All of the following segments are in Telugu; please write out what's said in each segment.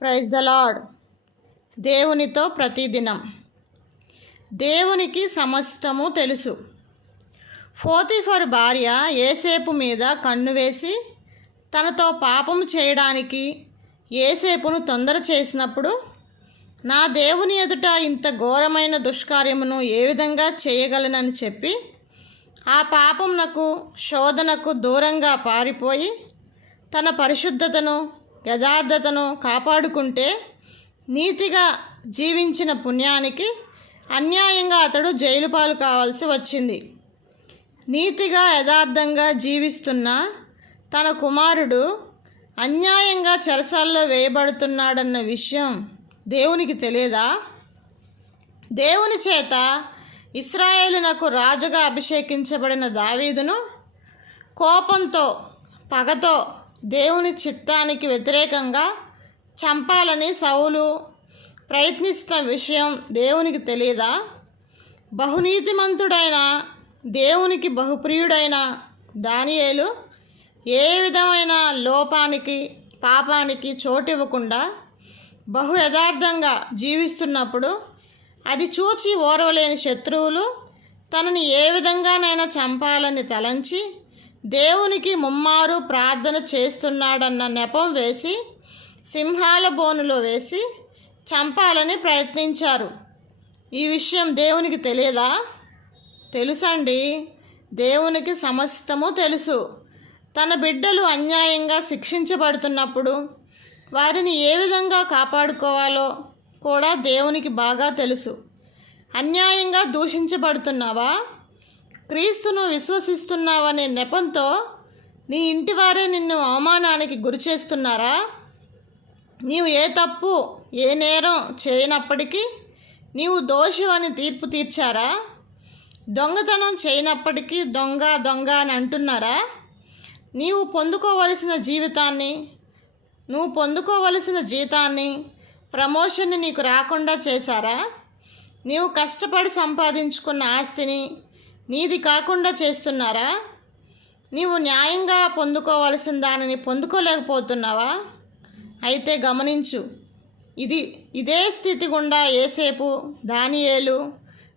ప్రైజ్ ద లాడ్ దేవునితో ప్రతిదినం. దేవునికి సమస్తము తెలుసు. ఫోతిఫర్ భార్య ఏసేపు మీద కన్ను వేసి తనతో పాపం చేయడానికి ఏసేపును తొందర చేసినప్పుడు నా దేవుని ఎదుట ఇంత ఘోరమైన దుష్కార్యమును ఏ విధంగా చేయగలనని చెప్పి ఆ పాపమునకు శోధనకు దూరంగా పారిపోయి తన పరిశుద్ధతను యథార్థతను కాపాడుకుంటే నీతిగా జీవించిన పుణ్యానికి అన్యాయంగా అతడు జైలు పాలు కావాల్సి వచ్చింది. నీతిగా యథార్థంగా జీవిస్తున్న తన కుమారుడు అన్యాయంగా చెరసాల్లో వేయబడుతున్నాడన్న విషయం దేవునికి తెలియదా? దేవుని చేత ఇస్రాయేలునకు రాజుగా అభిషేకించబడిన దావీదును కోపంతో పగతో దేవుని చిత్తానికి వ్యతిరేకంగా చంపాలని సౌలు ప్రయత్నిస్తున్న విషయం దేవునికి తెలియదా బహునీతిమంతుడైన దేవునికి బహుప్రియుడైన దానియేలు ఏ విధమైన లోపానికి పాపానికి చోటివ్వకుండా బహు యథార్థంగా జీవిస్తున్నప్పుడు అది చూచి ఓర్వలేని శత్రువులు తనని ఏ విధంగానైనా చంపాలని తలంచి దేవునికి ముమ్మారు ప్రార్థన చేస్తున్నాడన్న నెపం వేసి సింహాల బోనులో వేసి చంపాలని ప్రయత్నించారు. ఈ విషయం దేవునికి తెలియదా? తెలుసండి. దేవునికి సమస్తము తెలుసు. తన బిడ్డలు అన్యాయంగా శిక్షించబడుతున్నప్పుడు వారిని ఏ విధంగా కాపాడుకోవాలో కూడా దేవునికి బాగా తెలుసు. అన్యాయంగా దూషించబడుతున్నావా? క్రీస్తును విశ్వసిస్తున్నావనే నెపంతో నీ ఇంటివారే నిన్ను అవమానానికి గురి చేస్తున్నారా? నీవు ఏ తప్పు ఏ నేరం చేయనప్పటికీ నీవు దోషి అని తీర్పు తీర్చారా? దొంగతనం చేయనప్పటికీ దొంగ దొంగ అని అంటున్నారా? నీవు పొందుకోవలసిన జీవితాన్ని నువ్వు పొందుకోవలసిన జీతాన్ని ప్రమోషన్ని నీకు రాకుండా చేశారా? నీవు కష్టపడి సంపాదించుకున్న ఆస్తిని నీది కాకుండా చేస్తున్నారా? నీవు న్యాయంగా పొందుకోవలసిన దానిని పొందుకోలేకపోతున్నావా? అయితే గమనించు. ఇది ఇదే స్థితి గుండా ఏసేపు దానియేలు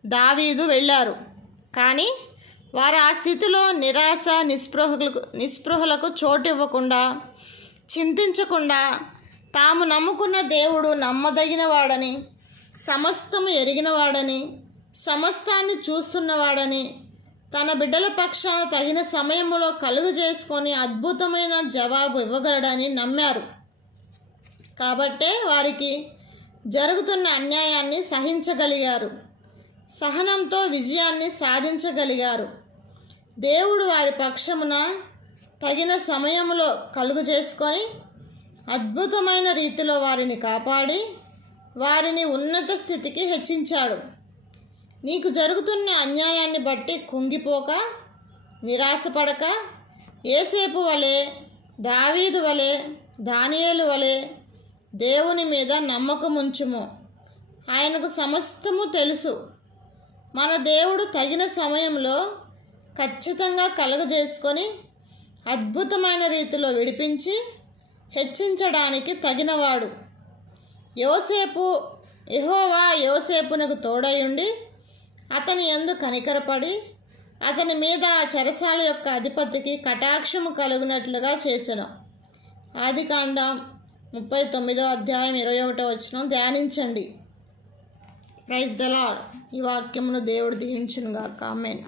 దావీదు వెళ్ళారు. కానీ వారు ఆ స్థితిలో నిరాశ నిస్పృహలకు నిస్పృహలకు చోటు ఇవ్వకుండా చింతించకుండా తాము నమ్ముకున్న దేవుడు నమ్మదగినవాడని సమస్తము ఎరిగినవాడని సమస్తాన్ని చూస్తున్నవాడని తన బిడ్డల పక్షాన తగిన సమయంలో కలుగు చేసుకొని అద్భుతమైన జవాబు ఇవ్వగలడని నమ్మారు. కాబట్టే వారికి జరుగుతున్న అన్యాయాన్ని సహించగలిగారు. సహనంతో విజయాన్ని సాధించగలిగారు. దేవుడు వారి పక్షమున తగిన సమయంలో కలుగు చేసుకొని అద్భుతమైన రీతిలో వారిని కాపాడి వారిని ఉన్నత స్థితికి హెచ్చించాడు. నీకు జరుగుతున్న అన్యాయాన్ని బట్టి కుంగిపోక నిరాశపడక ఏసేపు వలె దావీదు వలె దానియేలు వలె దేవుని మీద నమ్మకముంచుము ఆయనకు సమస్తము తెలుసు. మన దేవుడు తగిన సమయంలో ఖచ్చితంగా కలుగజేసుకొని అద్భుతమైన రీతిలో విడిపించి హెచ్చించడానికి తగినవాడు. యోసేపు యహోవా యోసేపునకు తోడయుండి అతని ఎందు కనికరపడి అతని మీద ఆ చెరసాల యొక్క అధిపతికి కటాక్షము కలుగునట్లుగా చేసెను. ఆది కాండం ముప్పై తొమ్మిదో అధ్యాయం ఇరవై ఒకటో వచ్చిన ధ్యానించండి. ప్రైజ్ దలాడ్ ఈ వాక్యమును దేవుడు దీవించునుగా కామెన్